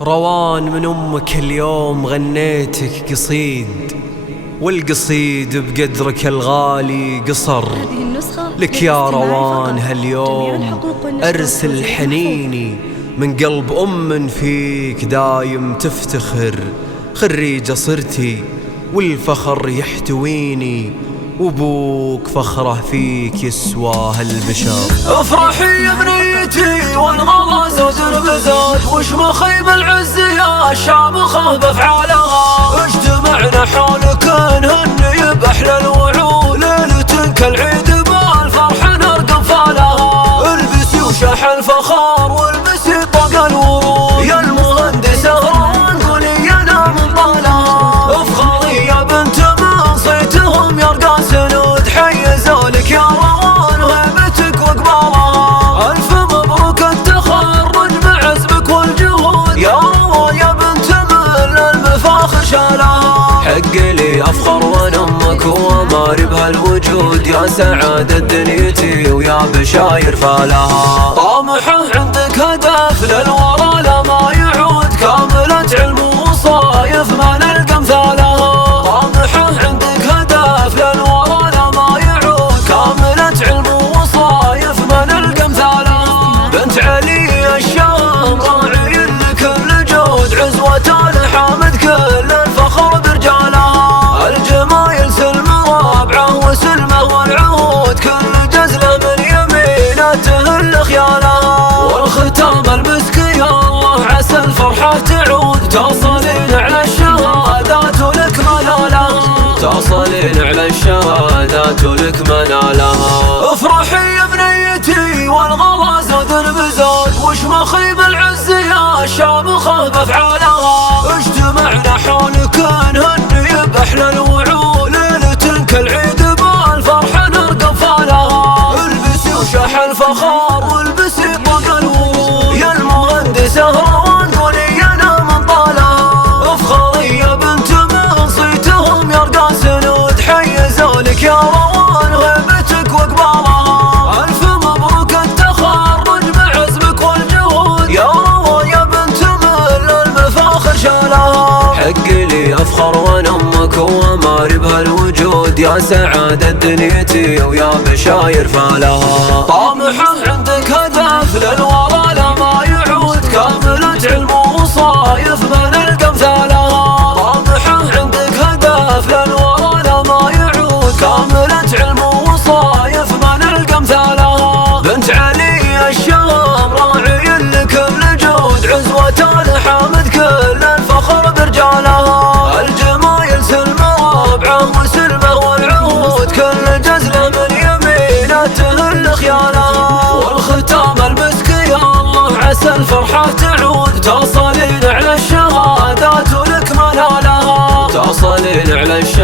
روان من أمك اليوم غنيتك قصيد، والقصيد بقدرك الغالي قصر. لك يا روان هاليوم أرسل حنيني من قلب أم فيك دايم تفتخر. خريجة صرتي والفخر يحتويني، وابوك فخره فيك يسوى هالبشر. افرحي يا بنيتي والغلا زود بزود، وش مخيب العز يا الشامخة بافعالها. اجتمعنا حولك نهني باحلى الوعود، ليلة كالعيد بالفرح نرقم فالها. البسي وشح الفخار والبسي طاق الورود، يا المهندسة روان قولي انا من طالها. افخري يا بنت من صيتهم يرقى سنود، حيزوا لك يا روان هيبتك وقبالها. الف مبروك التخرج بعزمك والجهود، يا روان يا بنت من المفاخر شالها. حق لي افخر وانا امك واماري بهالوجود، يا سعادة دنيتي ويا بشاير فالها. طامحه عندك هدف للورى لما يعود، كاملة علم وصايف ما نلقى مثالها. طامحه عندك هدف للورى لما يعود، كاملة علم وصايف ما نلقى مثالها. بنت علي الشام راعي لكل جود، عزوة الحامد كل الفخر برجالها. الجمايل سلم رابعه وسلمه والعهود، كل جزله من يمينته الخيالها. والختام المسك يا الله عسى الفرحة تعود، تصلين على الشهادات ولك منالها. تصلين على الشهادات ولك منالها. افرحي يا بنيتي والغلا زود بزود، وش مخيب العز يا الشامخة بافعالها. اجتمعنا حولك نهني باحلى الوعود، ليلة كالعيد بالفرح نرقم فالها. البسي وشح الفخار والبسي طاق الورود، يا المهندسة روان قولي انا من طالها. افخري يا بنت من صيتهم يرقى سنود، حيزوا لك يا روان هيبتك وقبالها. الف مبروك التخرج بعزمك والجهود، يا روان يا بنت من المفاخر شالها. حق لي افخر وانا امك واماري بهالوجود، يا سعادة دنيتي ويا بشاير فالها. طامحه عندك هدف للورى لما يعود، كاملة علم وصايف ما نلقى مثالها. طامحه عندك هدف للورى لما يعود، كاملة علم وصايف ما نلقى مثالها. بنت علي الشام راعي لكل جود، عزوة الحامد كل الفخر برجالها. الجمايل سلم رابعه وسلمه والعهود، كل جزله من يمينته الخيالها. والختام المسك يا الله عسى الفرحة تعود، تصلين على الشهادات ولك منالها. تصلين على الشهادات